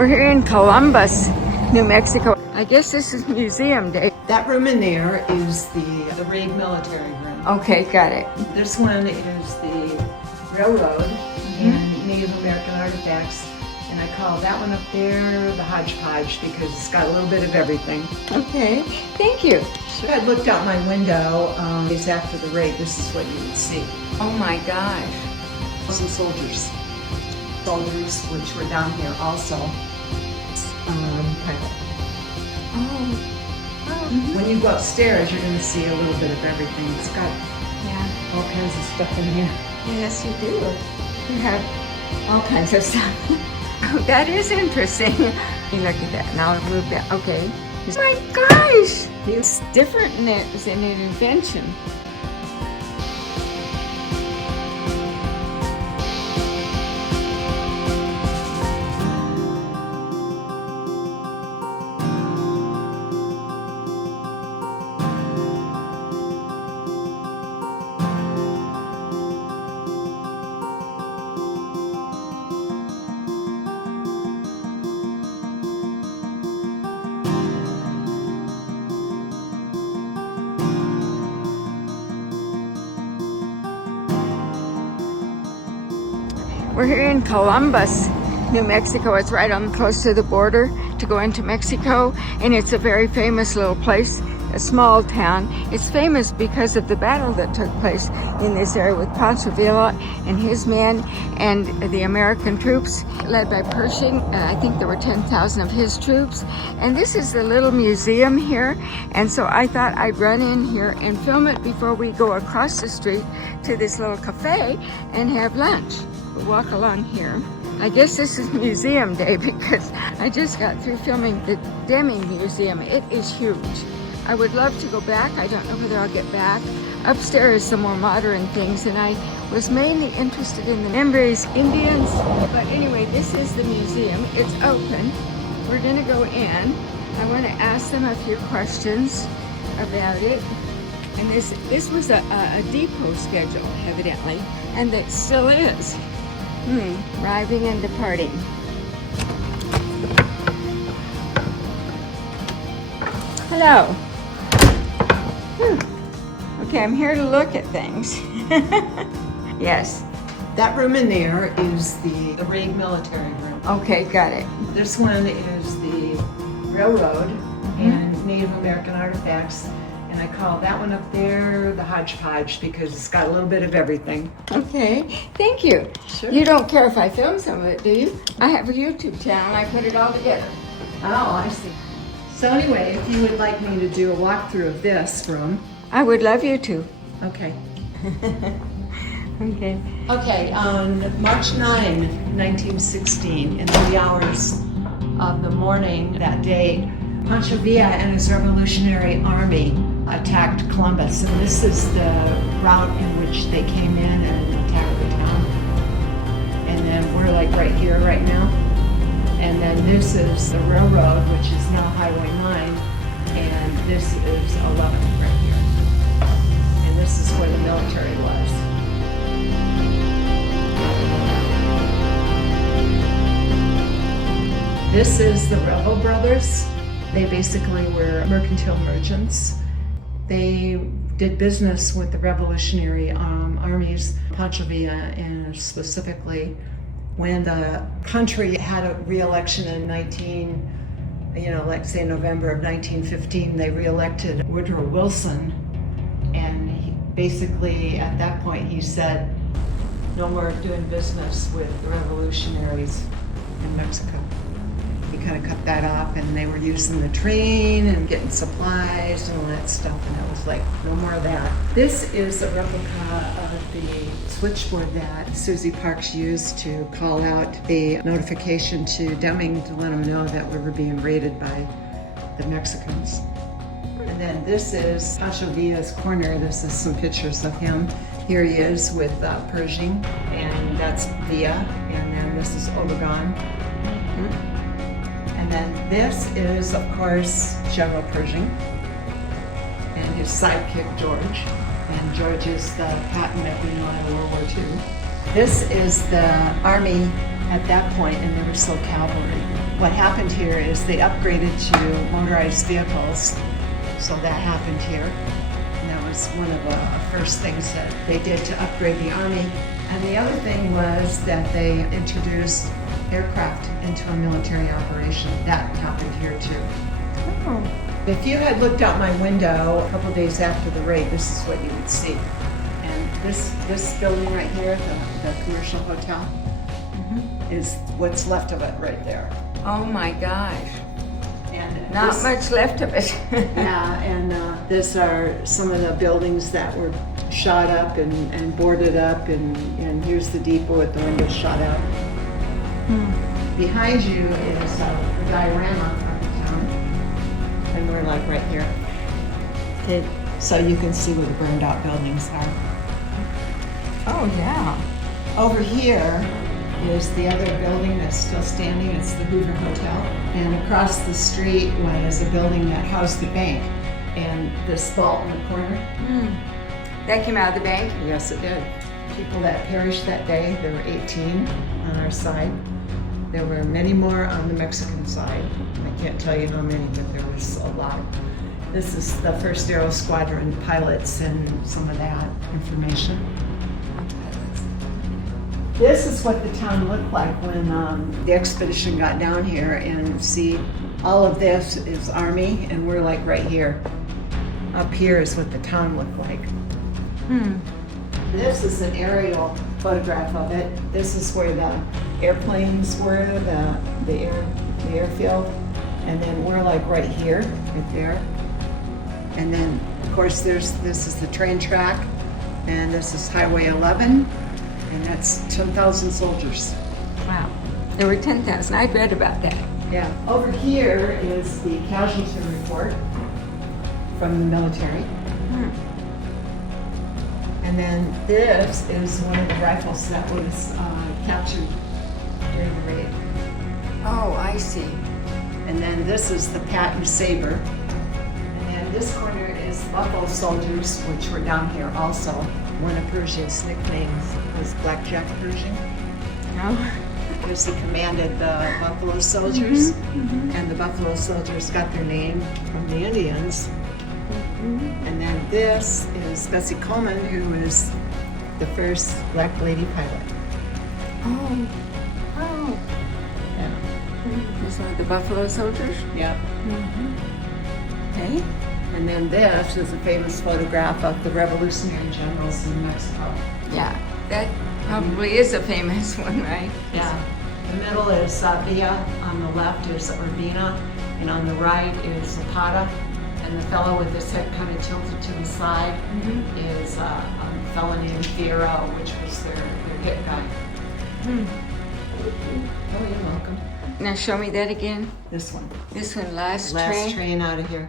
We're here in Columbus, New Mexico. I guess this is museum day. That room in there is the raid military room. Okay, got it. This one is the railroad and Native American artifacts. And I call that one up there the hodgepodge because it's got a little bit of everything. Okay, thank you. If I looked out my window days after the raid, this is what you would see. Oh my gosh. Some soldiers which were down here also. When you go upstairs, you're going to see a little bit of everything. It's got all kinds of stuff in here. Yes, you do. You have all kinds of stuff. Oh, that is interesting. You look at that. Now I'll move that. Okay. Oh my gosh! It's different than it was in an invention. We're here in Columbus, New Mexico. It's right on close to the border to go into Mexico, and it's a very famous little place, a small town. It's famous because of the battle that took place in this area with Pancho Villa and his men and the American troops led by Pershing. I think there were 10,000 of his troops. And this is the little museum here, and so I thought I'd run in here and film it before we go across the street to this little cafe and have lunch. We'll walk along here. I guess this is museum day because I just got through filming the Deming Museum. It is huge. I would love to go back. I don't know whether I'll get back. Upstairs, some more modern things, and I was mainly interested in the Membres Indians. But anyway, this is the museum. It's open. We're gonna go in. I want to ask them a few questions about it. And this was a depot schedule, evidently, and that still is. Arriving and departing. Hello. Okay, I'm here to look at things. Yes. That room in there is the raid military room. Okay, got it. This one is the railroad and Native American artifacts. And I call that one up there the hodgepodge because it's got a little bit of everything. Okay, thank you. Sure. You don't care if I film some of it, do you? I have a YouTube channel. I put it all together. Oh, I see. So anyway, if you would like me to do a walkthrough of this room. I would love you to. Okay. Okay. Okay, on March 9, 1916, in the wee hours of the morning that day, Pancho Villa and his Revolutionary Army attacked Columbus, and this is the route in which they came in and attacked the town. And then we're like right here right now. And then this is the railroad, which is now Highway 9, and this is 11 right here. And this is where the military was. This is the Rebel Brothers. They basically were mercantile merchants. They did business with the revolutionary armies, Pancho Villa, and specifically when the country had a re-election in let's say November of 1915, they re-elected Woodrow Wilson. And he basically, at that point, he said, no more doing business with the revolutionaries in Mexico. He kind of cut that off, and they were using the train and getting supplies and all that stuff, and it was like, no more of that. This is a replica of the switchboard that Susie Parks used to call out the notification to Deming to let them know that we were being raided by the Mexicans. And then this is Pancho Villa's corner. This is some pictures of him. Here he is with Pershing, and that's Villa, and then this is Obregon. And then this is, of course, General Pershing and his sidekick, George. And George is the patent that we know out of World War II. This is the Army at that point, and they were still cavalry. what happened here is they upgraded to motorized vehicles. So that happened here. And that was one of the first things that they did to upgrade the Army. And the other thing was that they introduced aircraft into a military operation. That happened here too. Oh. If you had looked out my window a couple days after the raid, this is what you would see. And this building right here, the commercial hotel, is what's left of it right there. Oh my gosh. And Not this- much left of it. Yeah, and these are some of the buildings that were shot up and boarded up, and here's the depot with the windows shot out. Behind you is a diorama of the town, and we're like right here. Okay, so you can see where the burned out buildings are. Oh yeah. Over here is the other building that's still standing. It's the Hoover Hotel. And across the street was a building that housed the bank. And this vault in the corner, That came out of the bank? yes, it did. People that perished that day, there were 18 on our side. There were many more on the Mexican side. I can't tell you how many, but there was a lot. This is the 1st Aero Squadron pilots and some of that information. This is what the town looked like when the expedition got down here, and see, all of this is Army, and we're like right here. Up here is what the town looked like. This is an aerial photograph of it. This is where the airplanes were, the airfield, and then we're like right here, right there. And then, of course, this is the train track, and this is Highway 11. And that's 10,000 soldiers. Wow. There were 10,000. I'd read about that. Yeah. Over here is the casualty report from the military. And then this is one of the rifles that was captured during the raid. Oh, I see. And then this is the Patton Saber. And then this corner is Buffalo Soldiers, which were down here also. One of Pershing's nicknames was Blackjack Pershing, Oh. because he commanded the Buffalo Soldiers, and the Buffalo Soldiers got their name from the Indians. And then this is Bessie Coleman, who is the first black lady pilot. Oh. Oh. Yeah. These are the Buffalo Soldiers? Yep. Okay. And then this is a famous photograph of the revolutionary generals in Mexico. Yeah. That probably is a famous one, right? Yeah. The middle is Villa, on the left is Urbina, and on the right is Zapata. And the fellow with his head kind of tilted to the side is a fellow named Fierro, which was their hit guy. Oh, you're welcome. Now show me that again. This one. This one, last Last train. train out of here.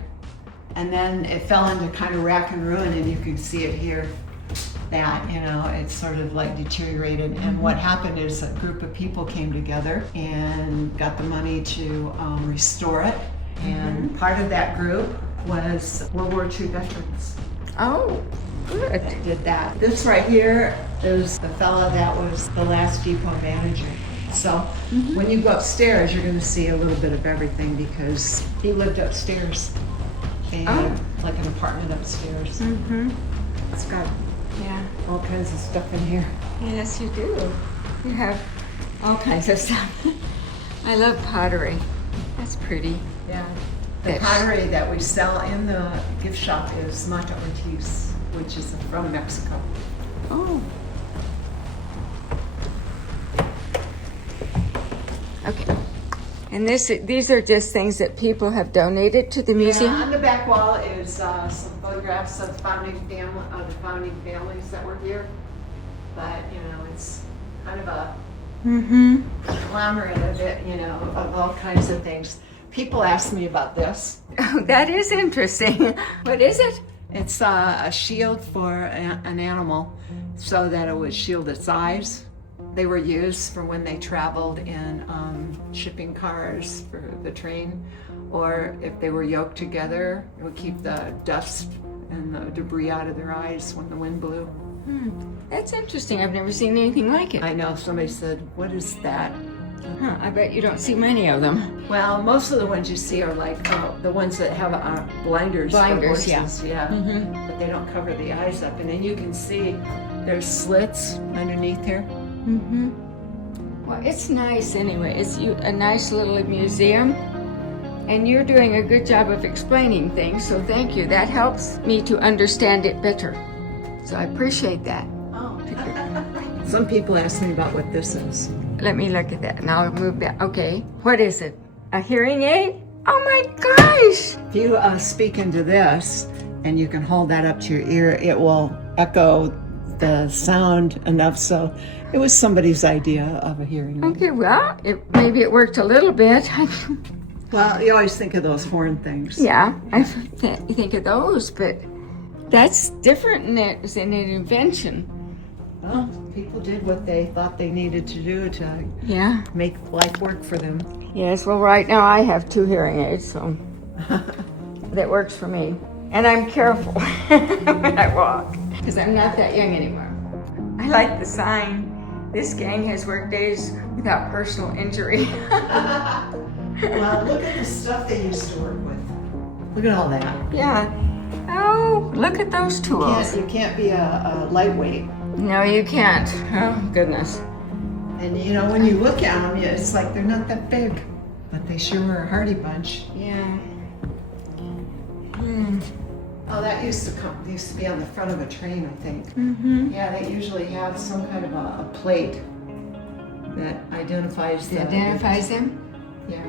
And then it fell into kind of rack and ruin, and you can see it here, that, it's sort of like deteriorated. And what happened is a group of people came together and got the money to restore it. And part of that group was World War II veterans Oh, good. that did that. This right here is the fella that was the last depot manager. So when you go upstairs, you're going to see a little bit of everything, because he lived upstairs. And like an apartment upstairs. It's got Yeah. all kinds of stuff in here. Yes, you do. You have all kinds of stuff. I love pottery. That's pretty. Yeah. The Fish. pottery that we sell in the gift shop is Mata Ortiz, which is from Mexico. Oh. Okay. And these are just things that people have donated to the museum? Yeah, on the back wall is some photographs of the founding families that were here. But, it's kind of a conglomerate of it, of all kinds of things. People ask me about this. Oh, that is interesting. What is it? It's a shield for an animal so that it would shield its eyes. They were used for when they traveled in shipping cars for the train, or if they were yoked together, it would keep the dust and the debris out of their eyes when the wind blew. That's interesting. I've never seen anything like it. I know, somebody said, what is that? Huh, I bet you don't see many of them. Well, most of the ones you see are like the ones that have blinders. Blinders, for horses, yeah. Mhm. But they don't cover the eyes up. And then you can see there's slits underneath here. Mm-hmm. Well, it's nice anyway. It's a nice little museum. And you're doing a good job of explaining things, so thank you. That helps me to understand it better. So I appreciate that. Oh. Some people ask me about what this is. Let me look at that and I'll move back. Okay, what is it? A hearing aid? Oh my gosh! If you speak into this and you can hold that up to your ear, it will echo the sound enough so it was somebody's idea of a hearing aid. Okay, well, maybe it worked a little bit. Well, you always think of those horn things. Yeah, I think of those, but that's different than it was in an invention. Well, people did what they thought they needed to do to make life work for them. Yes, well, right now I have 2 hearing aids, so that works for me. And I'm careful when I walk, because I'm not that young anymore. I like the sign, this gang has worked days without personal injury. Well, look at the stuff they used to work with. Look at all that. Yeah. Oh, look at those tools. You can't be a lightweight. No, you can't. Oh, goodness. And you know, when you look at them, it's like they're not that big, but they sure were a hardy bunch. Yeah. Oh, that used to be on the front of a train, I think. Mm-hmm. Yeah, they usually have some kind of a plate that identifies them? Yeah.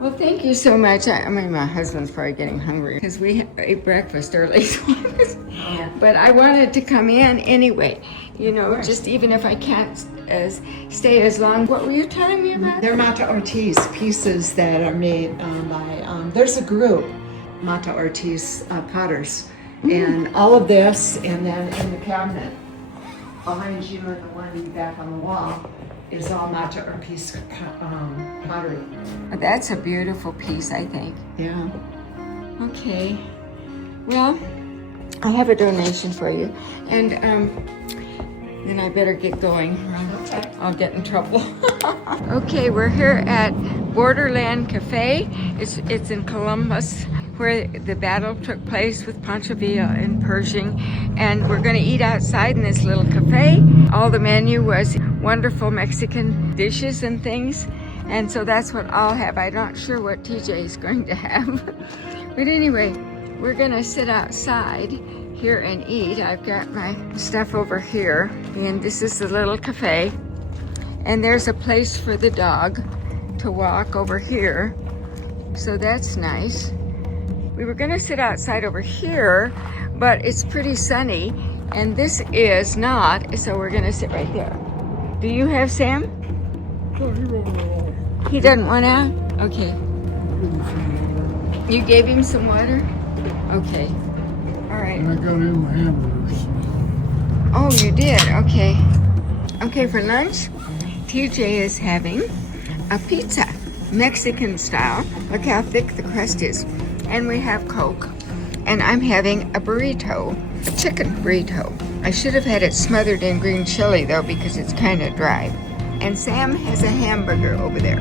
Well, thank you so much. I mean, my husband's probably getting hungry because we ate breakfast early. But I wanted to come in anyway, you know, just even if I can't stay as long. What were you telling me about? They're Mata Ortiz pieces that are made by, there's a group, Mata Ortiz potters. And all of this, and then in the cabinet behind you and the one back on the wall, is all Mata Ortiz pottery. That's a beautiful piece, I think. Yeah. Okay. Well, I have a donation for you, and then I better get going. Okay. I'll get in trouble. Okay, we're here at Borderland Cafe. It's in Columbus, where the battle took place with Pancho Villa in Pershing, and we're going to eat outside in this little cafe. All the menu was wonderful Mexican dishes and things, and so that's what I'll have. I'm not sure what TJ is going to have. But anyway, we're going to sit outside here and eat. I've got my stuff over here, and this is the little cafe, and there's a place for the dog to walk over here, so that's nice. We were going to sit outside over here, but it's pretty sunny, and this is not, so we're going to sit right there. Do you have Sam? He doesn't want out? Okay. You gave him some water? Okay. All right. And I got him hamburgers. Oh, you did? Okay. Okay, for lunch, TJ is having a pizza, Mexican style. Look how thick the crust is. And we have Coke. And I'm having a burrito, a chicken burrito. I should have had it smothered in green chili though, because it's kind of dry. And Sam has a hamburger over there.